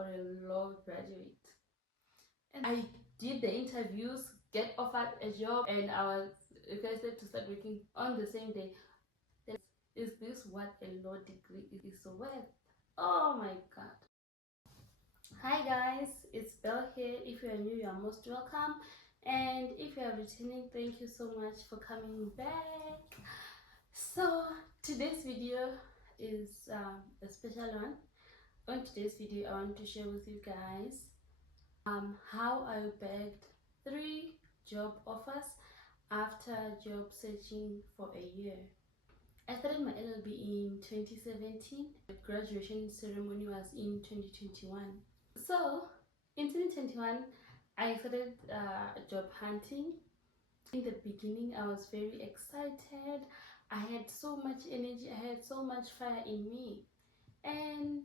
for a law graduate. And I did the interviews, get offered a job, and I was requested to start working on the same day. Then, is this what a law degree is worth? Oh my god. Hi guys, it's Belle here. If you are new, you are most welcome, and if you are returning, thank you so much for coming back. So today's video is a special one. On today's video, I want to share with you guys how I bagged 3 job offers after job searching for a year. I started my LLB in 2017. The graduation ceremony was in 2021. So in 2021, I started job hunting. In the beginning, I was very excited. I had so much energy. I had so much fire in me, and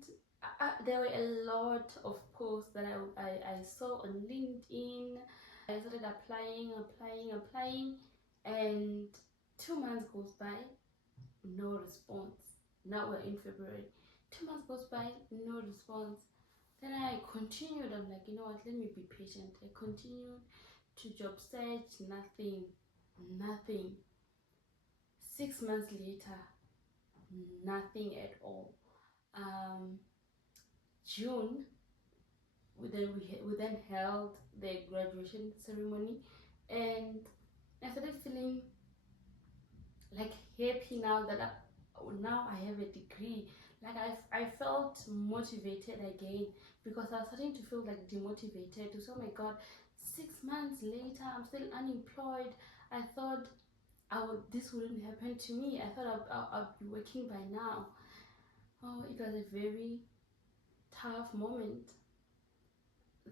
there were a lot of posts that I saw on LinkedIn. I started applying, and 2 months goes by, no response. Now we're in February. 2 months goes by, no response. Then I continued. I'm like, you know what, let me be patient. I continued to job search, nothing. 6 months later, nothing at all. June, we then held the graduation ceremony, and I started feeling like happy now that now I have a degree. Like I felt motivated again, because I was starting to feel like demotivated. So, oh my god, 6 months later I'm still unemployed. I thought this wouldn't happen to me. I thought I'd be working by now. Oh, it was a very tough moment.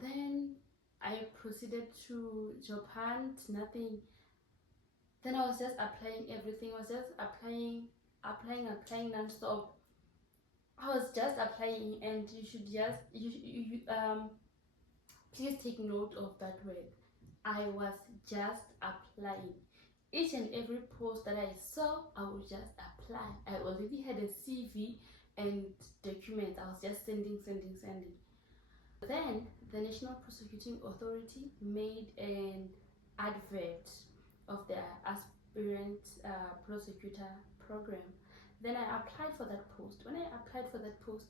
Then I proceeded to job hunt, nothing. Then I was just applying everything. I was just applying non-stop. I was just applying, and you should just please take note of that word. I was just applying. Each and every post that I saw, I would just apply. I already had a CV and documents. I was just sending. Then the National Prosecuting Authority made an advert of their aspirant prosecutor program. Then I applied for that post. When I applied for that post,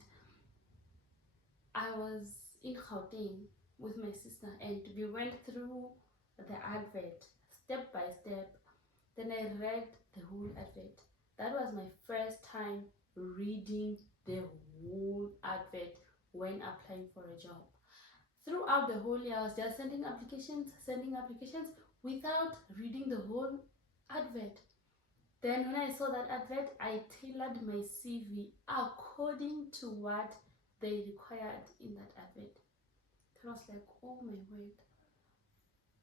I was in Gauteng with my sister, and we went through the advert step by step. Then I read the whole advert. That was my first time reading the whole advert when applying for a job. Throughout the whole year, I was just sending applications without reading the whole advert. Then when I saw that advert, I tailored my CV according to what they required in that advert. I was like, oh my word.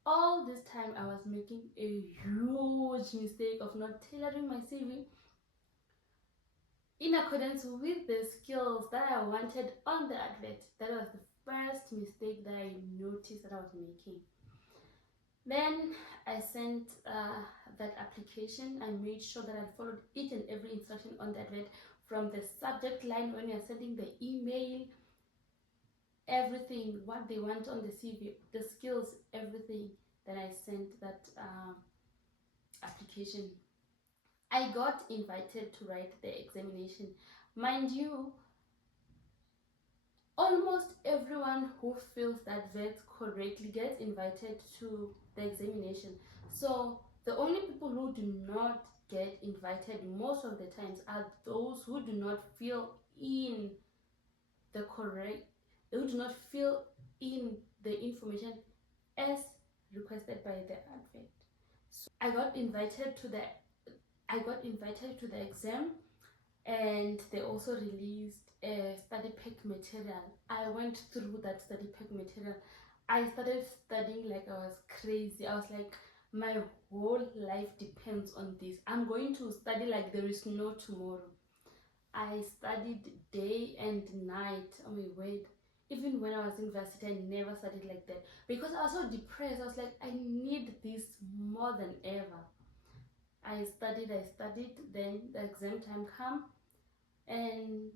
All this time I was making a huge mistake of not tailoring my CV in accordance with the skills that I wanted on the advert. That was the first mistake that I noticed that I was making. Then I sent that application. I made sure that I followed each and every instruction on the advert, from the subject line when you're sending the email, everything, what they want on the CV, the skills, everything. Then I sent that application. I got invited to write the examination. Mind you, almost everyone who fills that vet correctly gets invited to the examination. So the only people who do not get invited most of the times are those who do not fill in the information as requested by the advert. So I got invited to the exam, and they also released a study pack material. I went through that study pack material. I started studying like I was crazy. I was like, my whole life depends on this. I'm going to study like there is no tomorrow. I studied day and night. Oh my word. Even when I was in university, I never studied like that, because I was so depressed. I was like, I need this more than ever. I studied. Then the exam time came, and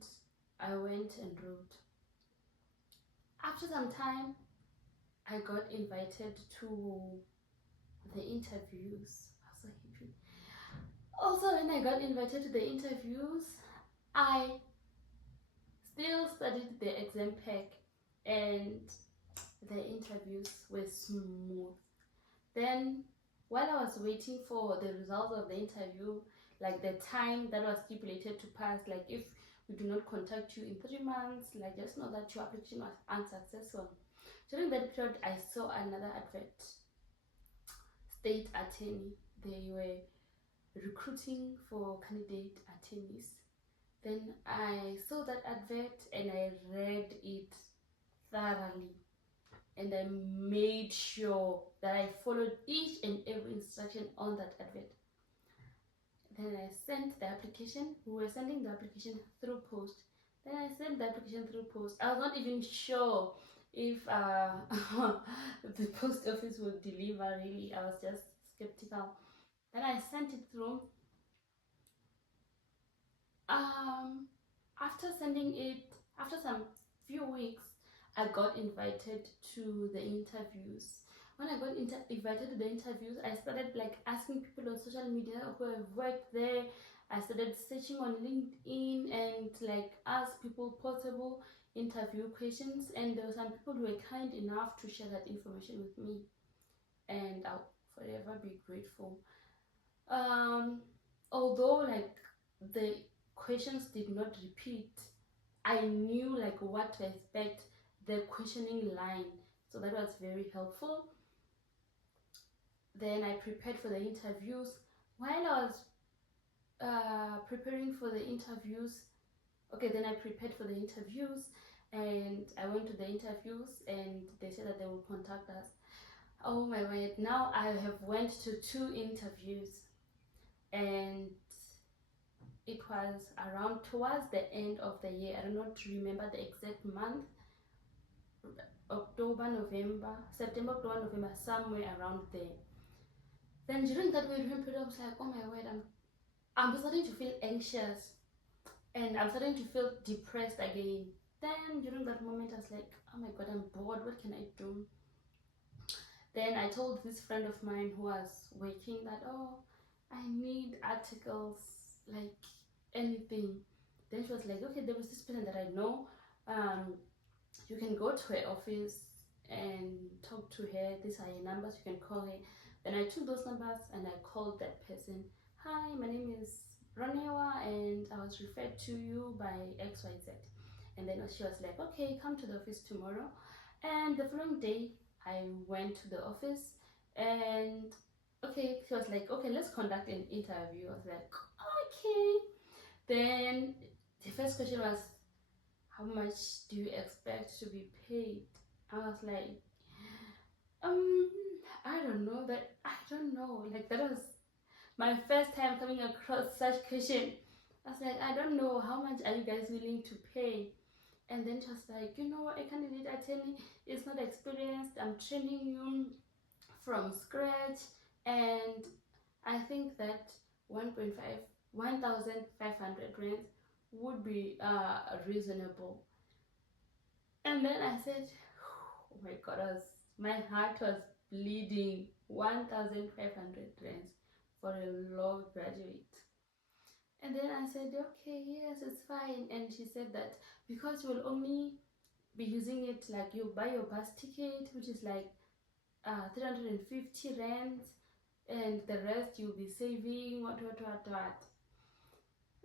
I went and wrote. After some time, I got invited to the interviews. I was so happy. Also, when I got invited to the interviews, I still studied the exam pack, and the interviews were smooth. Then, while I was waiting for the results of the interview, like the time that was stipulated to pass, like if we do not contact you in 3 months, like just know that your application was unsuccessful. During that period, I saw another advert, state attorney. They were recruiting for candidate attorneys. Then I saw that advert and I read it thoroughly, and I made sure that I followed each and every instruction on that advert. Then I sent the application. We were sending the application through post. Then I sent the application through post. I was not even sure if the post office would deliver, really. I was just skeptical. Then I sent it through. After sending it, after some few weeks, I got invited to the interviews. When I got invited to the interviews, I started like asking people on social media who have worked there. I started searching on LinkedIn and like ask people possible interview questions, and there were some people who were kind enough to share that information with me, and I'll forever be grateful. Although like the questions did not repeat, I knew like what to expect, the questioning line, so that was very helpful. Then I prepared for the interviews. While I was preparing for the interviews, then I prepared for the interviews, and I went to the interviews, and they said that they will contact us. Oh my word, now I have went to 2 interviews, and it was around towards the end of the year. I do not remember the exact month. October, November, September, October, November, somewhere around there. Then during that waiting period, I was like, oh my word, I'm starting to feel anxious, and I'm starting to feel depressed again. Then during that moment, I was like, oh my god, I'm bored. What can I do? Then I told this friend of mine who was working that, oh, I need articles, like anything. Then she was like, okay, there was this person that I know. You can go to her office and talk to her. These are her numbers. You can call her. Then I took those numbers and I called that person. Hi, my name is Ronewa, and I was referred to you by XYZ. And then she was like, okay, come to the office tomorrow. And the following day, I went to the office, and okay, she was like, okay, let's conduct an interview. I was like, okay. Then the first question was, how much do you expect to be paid? I was like, I don't know. Like, that was my first time coming across such question. I was like, I don't know, how much are you guys willing to pay? And then she was like, a candidate attorney is not experienced. I'm training you from scratch, and I think that 1,500 rands would be reasonable. And then I said, oh my god, my heart was bleeding. 1,500 rands for a law graduate. And then I said, okay, yes, it's fine. And she said that because you will only be using it, like you buy your bus ticket, which is like 350 rands, and the rest you'll be saving, what.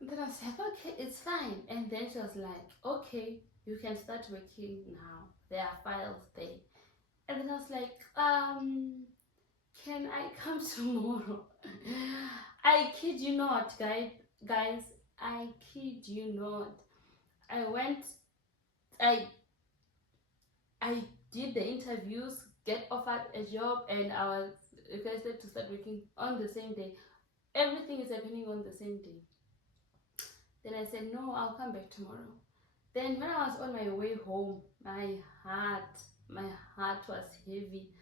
And then I was like, okay, it's fine. And then she was like, okay, you can start working now. There are files there. And then I was like, can I come tomorrow? I kid you not, guys, I kid you not. I I did the interviews, get offered a job, and I was requested to start working on the same day. Everything is happening on the same day. Then I said, no, I'll come back tomorrow. Then when I was on my way home, my heart was heavy.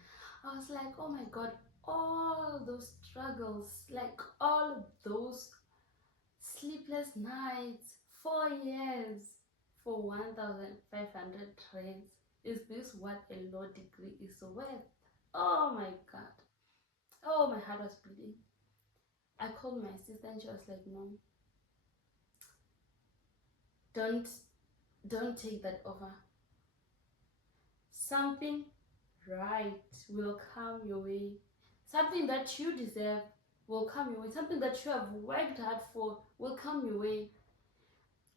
I was like, oh my god, all those struggles, like all those sleepless nights, 4 years for 1,500 rands. Is this what a law degree is worth? Oh my god. Oh, my heart was bleeding. I called my sister and she was like, Mom, don't take that offer. Something right will come your way. Something that you deserve will come your way. Something that you have worked hard for will come your way.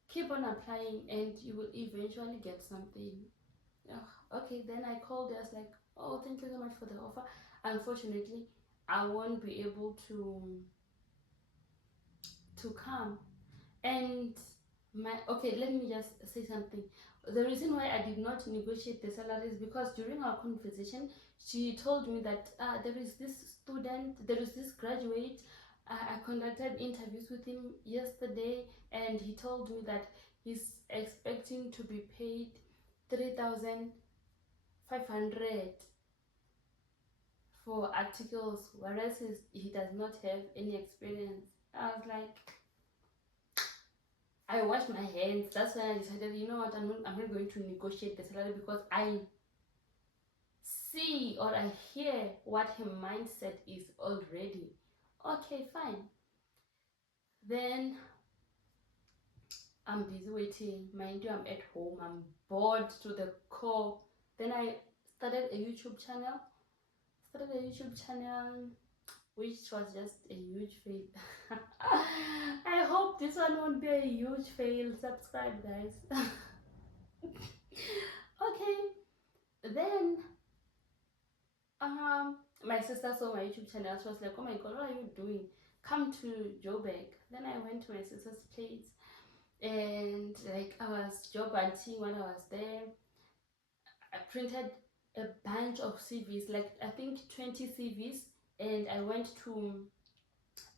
Keep on applying and you will eventually get something. Okay, then I called her. I was like, oh, thank you so much for the offer. Unfortunately, I won't be able to come. And let me just say something. The reason why I did not negotiate the salary is because during our conversation she told me that there is this graduate. I conducted interviews with him yesterday and he told me that he's expecting to be paid 3,500 for articles, whereas he does not have any experience. I was like, I washed my hands. That's when I decided, you know what, I'm not going to negotiate the salary because I see or I hear what her mindset is already. Okay, fine. Then I'm busy waiting. Mind you, I'm at home. I'm bored to the core. Then I started a YouTube channel. Which was just a huge fail. I hope this one won't be a huge fail. Subscribe, guys. Okay, then my sister saw my YouTube channel. She was like, oh my god, what are you doing? Come to Joburg. Then I went to my sister's place and like I was job hunting when I was there. I printed a bunch of CVs, like I think 20 CVs, and I went to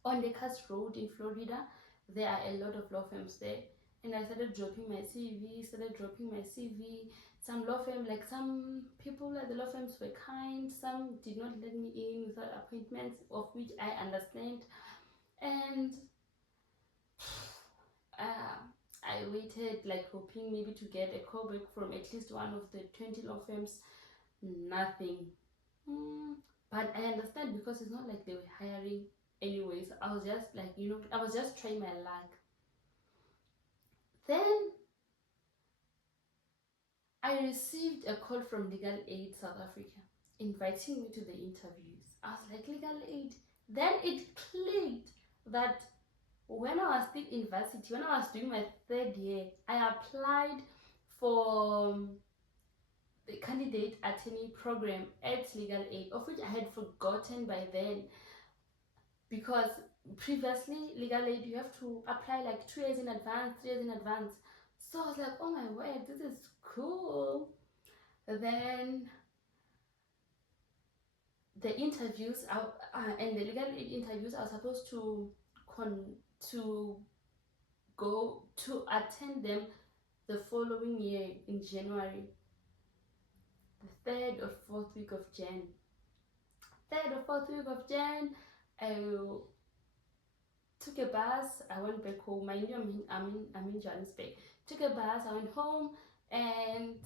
on the Cast Road in Florida. There are a lot of law firms there, and I started dropping my CV. Some law firm, like some people at the law firms were kind, some did not let me in without appointments, of which I understand. And I waited, like hoping maybe to get a call back from at least one of the 20 law firms. Nothing. But I understand because it's not like they were hiring anyways. I was just like, I was just trying my luck. Then I received a call from Legal Aid South Africa inviting me to the interviews. I was like, Legal Aid. Then it clicked that when I was still in university, when I was doing my third year, I applied for the candidate attorney program at Legal Aid, of which I had forgotten by then, because previously Legal Aid you have to apply like 2 years in advance, 3 years in advance. So I was like, oh my word, this is cool. Then the interviews and the Legal Aid interviews, I was supposed to go to attend them the following year in January, the 3rd or 4th week of Jan. I took a bus. I went back home. I'm in Johannesburg. Took a bus. I went home and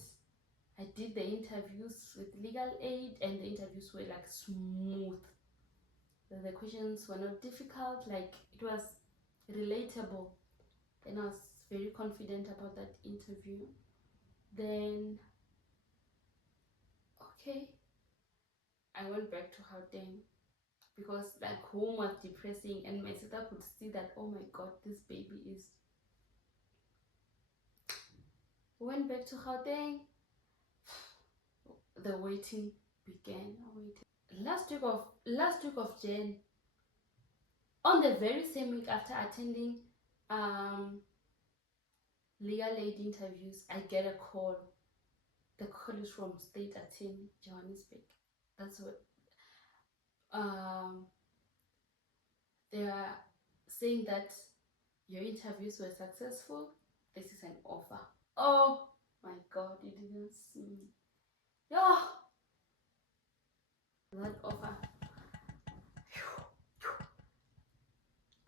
I did the interviews with Legal Aid, and the interviews were like smooth. The questions were not difficult. Like it was relatable, and I was very confident about that interview. Then I went back to Gauteng because like home was depressing, and my sister could see that, oh my god, this baby is. Went back to Gauteng. The waiting began. Last week of Jan, on the very same week after attending Legal Aid interviews, I get a call. The call is from State Attorney Johannesburg. That's what they are saying, that your interviews were successful. This is an offer. Oh my god, you didn't see. Oh, that offer.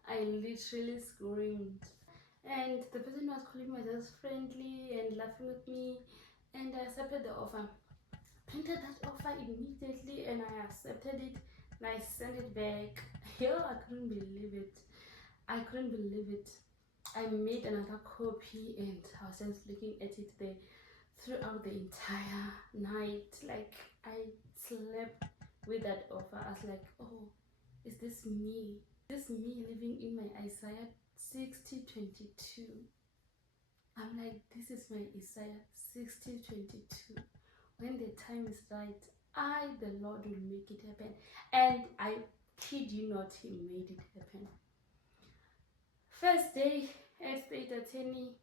I literally screamed. And the person who was calling me was just friendly and laughing with me. and I accepted the offer. Printed that offer immediately and I accepted it and I sent it back. Yo, I couldn't believe it. I couldn't believe it. I made another copy and I was just looking at it there throughout the entire night. Like, I slept with that offer. I was like, oh, is this me? Is this me living in my Isaiah 60:22? I'm like, this is my Isaiah 60:22. When the time is right, the Lord, will make it happen. And I kid you not, He made it happen. First day at state attorney,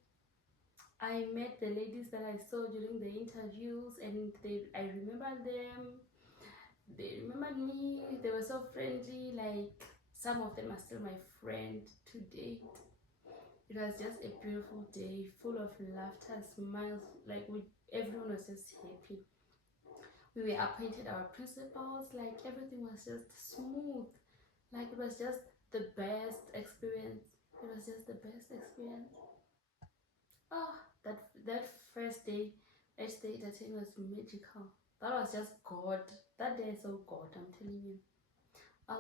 I met the ladies that I saw during the interviews, and I remember them. They remembered me. They were so friendly. Like, some of them are still my friend to date. It was just a beautiful day, full of laughter, smiles. Like, everyone was just happy. We were appointed our principals. Like, everything was just smooth. Like, it was just the best experience. It was just the best experience. Oh, that first day at state attorney was magical. That was just God. That day I saw God, I'm telling you. I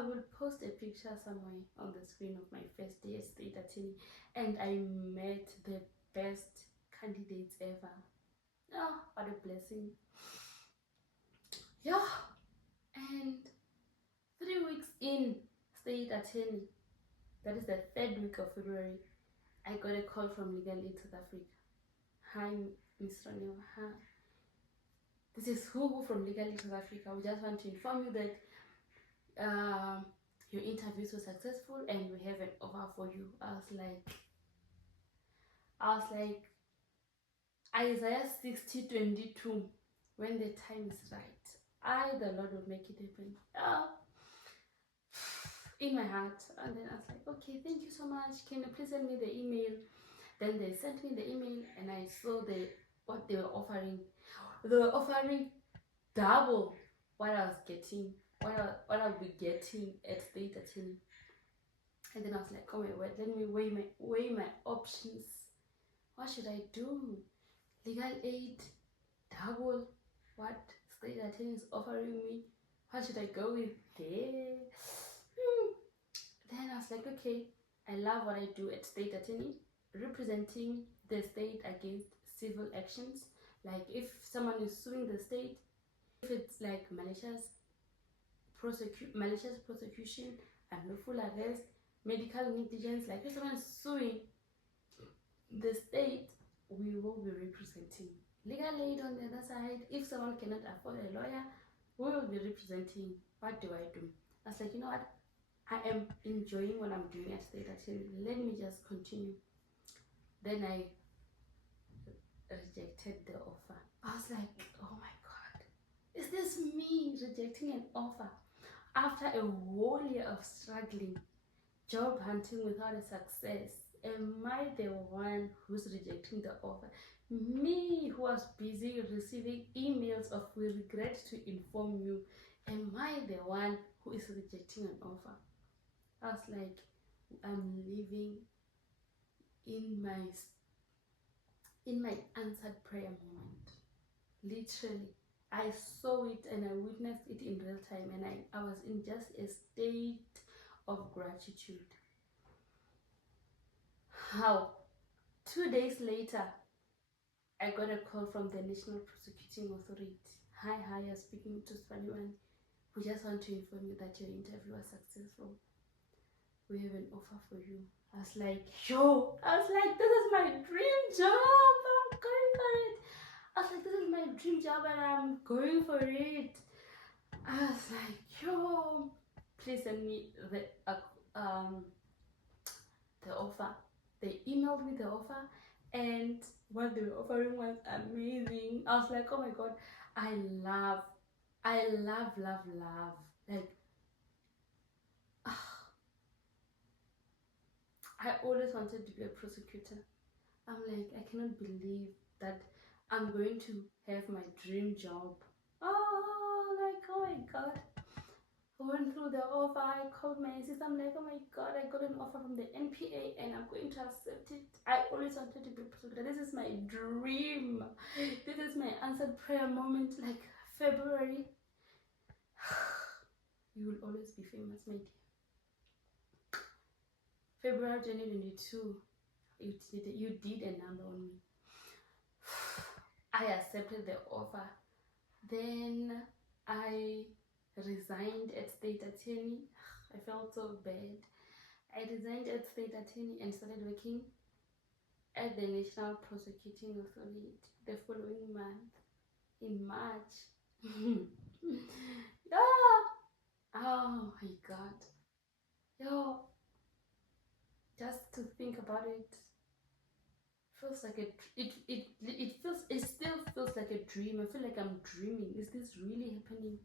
will post a picture somewhere on the screen of my first day as state attorney, and I met the best candidates ever. Oh, what a blessing. Yeah, and 3 weeks in state attorney, that is the 3rd week of February, I got a call from Legai South Africa. Hi, Miss Ronel. Hi. This is who from Legai South Africa. We just want to inform you that your interviews were successful and we have an offer for you. I was like, Isaiah 60:22. When the time is right, the Lord, will make it happen. In my heart. And then I was like, okay, thank you so much. Can you please send me the email? Then they sent me the email and I saw what they were offering. They were offering double what I was getting, what I'll be getting at state attorney. And then I was like, oh my word, let me weigh my options. What should I do? Legal aid, double what state attorney is offering me. What should I go with there? Then I was like, okay, I love what I do at state attorney, representing the state against civil actions. Like, if someone is suing the state, if it's like malicious prosecution, unlawful arrest, medical negligence, like if someone is suing the state, we will be representing. Legal aid on the other side, if someone cannot afford a lawyer, we will be representing. What do I do? I was like, you know what? I am enjoying what I'm doing at state attorney. Let me just continue. Then I rejected the offer. I was like, oh my God, is this me rejecting an offer after a whole year of struggling, job hunting without a success? Am I the one who's rejecting the offer? Me, who was busy receiving emails of "we regret to inform you," am I the one who is rejecting an offer? I was like, I'm living in my answered prayer moment. Literally, I saw it and I witnessed it in real time, and I was in just a state of gratitude. How? 2 days later, I got a call from the National Prosecuting Authority. Hi, you're speaking to Spaniwan. We just want to inform you that your interview was successful. We have an offer for you. I was like, this is my dream job. I'm going for it. I was like, this is my dream job and I'm going for it. I was like, please send me the offer. They emailed me the offer, and what they were offering was amazing. I was like, oh my God, I love. Like, I always wanted to be a prosecutor. I'm like, I cannot believe that I'm going to have my dream job. Oh my God. I went through the offer. I called my sister. I'm like, oh my god, I got an offer from the NPA and I'm going to accept it. I always wanted to be a prosecutor. This is my dream. This is my answered prayer moment. Like February, you will always be famous, my dear. February 2022, you did a number on me. I accepted the offer. Then I resigned at state attorney. I felt so bad. I resigned at state attorney and started working at the National Prosecuting Authority the following month, in March. Yeah. Oh my god. Yo, just to think about it feels like it still feels like a dream. I feel like I'm dreaming. Is this really happening?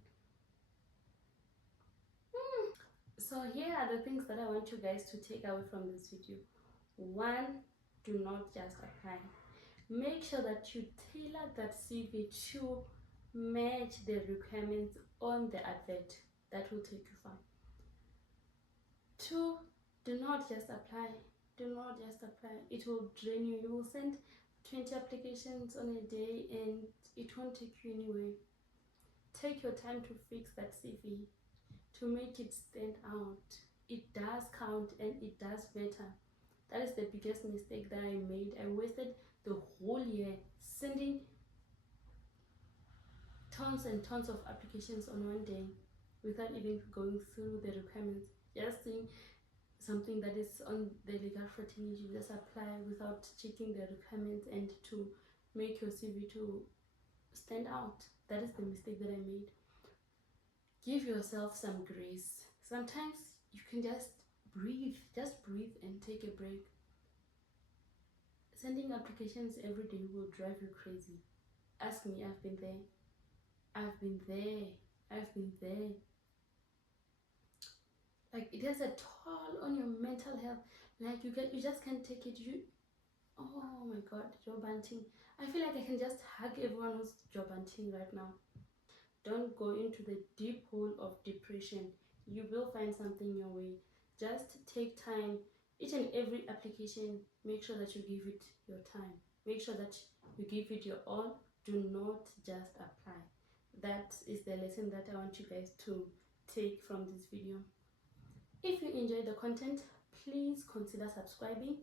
So here are the things that I want you guys to take away from this video. One, do not just apply. Make sure that you tailor that CV to match the requirements on the advert. That will take you far. Two, do not just apply. Do not just apply. It will drain you. You will send 20 applications on a day and it won't take you anywhere. Take your time to fix that CV, to make it stand out. It does count and it does matter. That is the biggest mistake that I made. I wasted the whole year sending tons and tons of applications on one day without even going through the requirements. Just seeing something that is on the legal fraternity, you just apply without checking the requirements and to make your CV to stand out. That is the mistake that I made. Give yourself some grace. Sometimes you can just breathe and take a break. Sending applications every day will drive you crazy. Ask me, I've been there. I've been there. I've been there. Like, it has a toll on your mental health. Like, you just can't take it. Oh my god, job hunting. I feel like I can just hug everyone who's job hunting right now. Don't go into the deep hole of depression. You will find something your way. Just take time. Each and every application, make sure that you give it your time. Make sure that you give it your all. Do not just apply. That is the lesson that I want you guys to take from this video. If you enjoyed the content, please consider subscribing.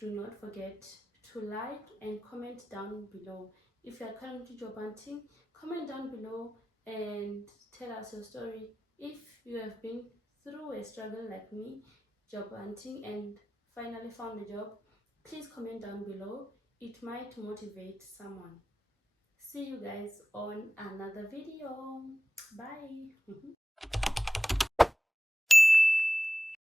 Do not forget to like and comment down below. If you are currently job hunting, comment down below and tell us your story. If you have been through a struggle like me, job hunting, and finally found a job, please comment down below. It might motivate someone. See you guys on another video. Bye.